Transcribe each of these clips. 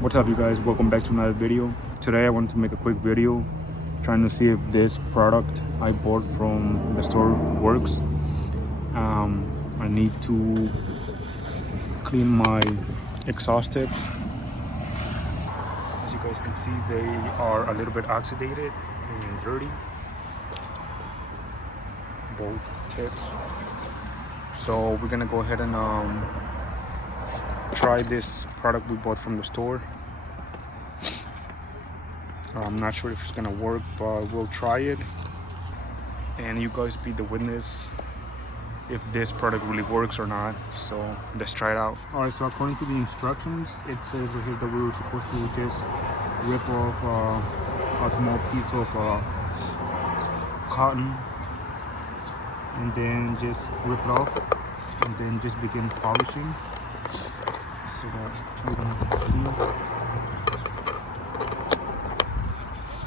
What's up, you guys? Welcome back to another video. Today I wanted to make a quick video trying to see if this product I bought from the store works. I need to clean my exhaust tips. As you guys can see, they are a little bit oxidated and dirty, both tips. So we're gonna go ahead and try this product we bought from the store. I'm not sure if it's gonna work, but we'll try it and you guys be the witness if this product really works or not. So let's try it out. All right, so according to the instructions, it says right here that we were supposed to just rip off a small piece of cotton and then just rip it off and then just begin polishing. So we're gonna see.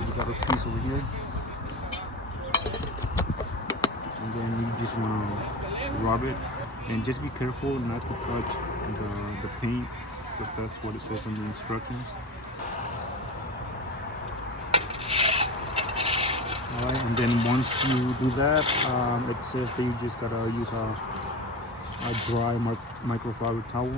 We got a piece over here, and then you just rub it, and just be careful not to touch the paint, because that's what it says in the instructions. Alright, and then once you do that, it says that you just gotta use a dry microfiber towel.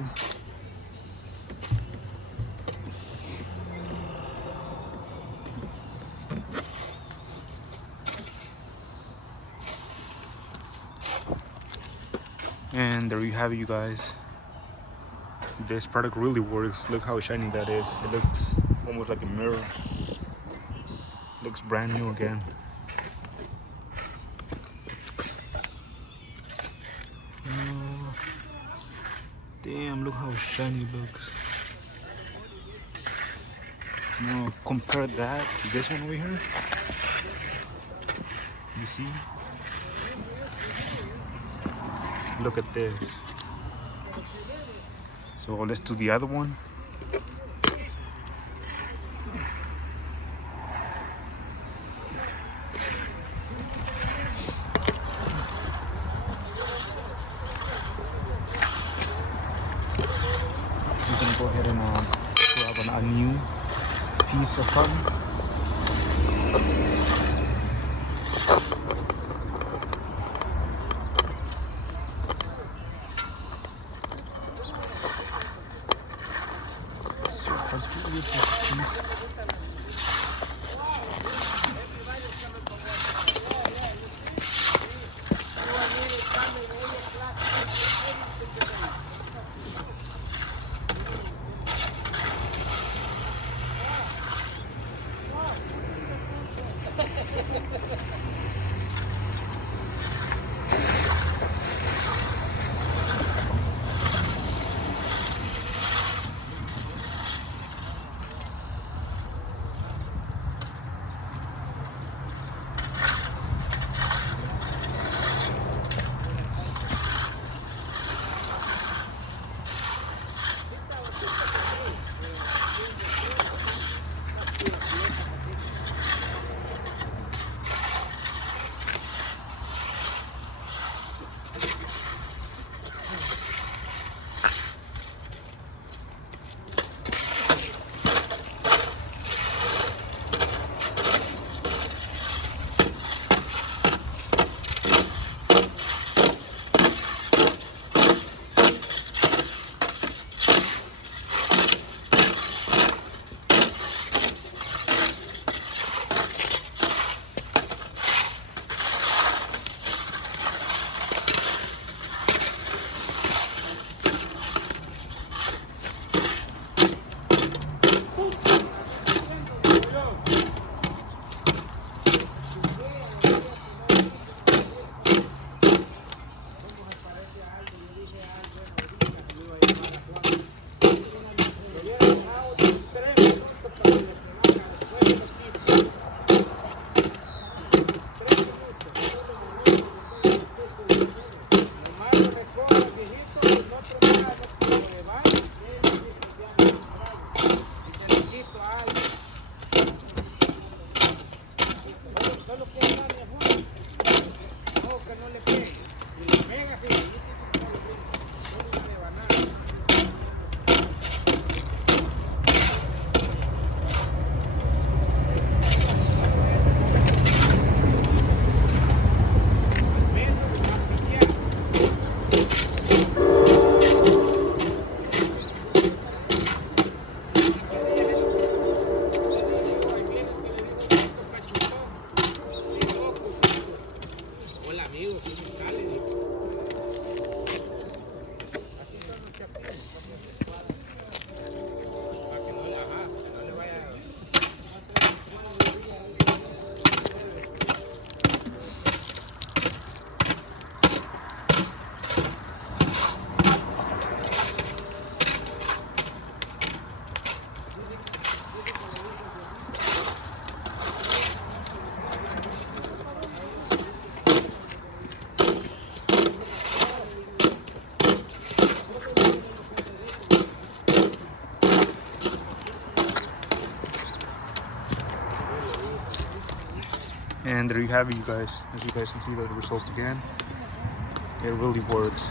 And there you have it, you guys. This product really works. Look how shiny that is. It looks almost like a mirror. Looks brand new again. Oh, damn, look how shiny it looks. Now compare that to this one over here. You see? Look at this. So let's do the other one. I'm gonna go ahead and grab a new piece of cotton. And there you have it, you guys. As you guys can see the results again, it really works.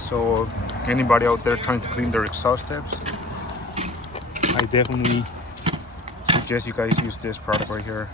So anybody out there trying to clean their exhaust tips, I definitely suggest you guys use this product right here.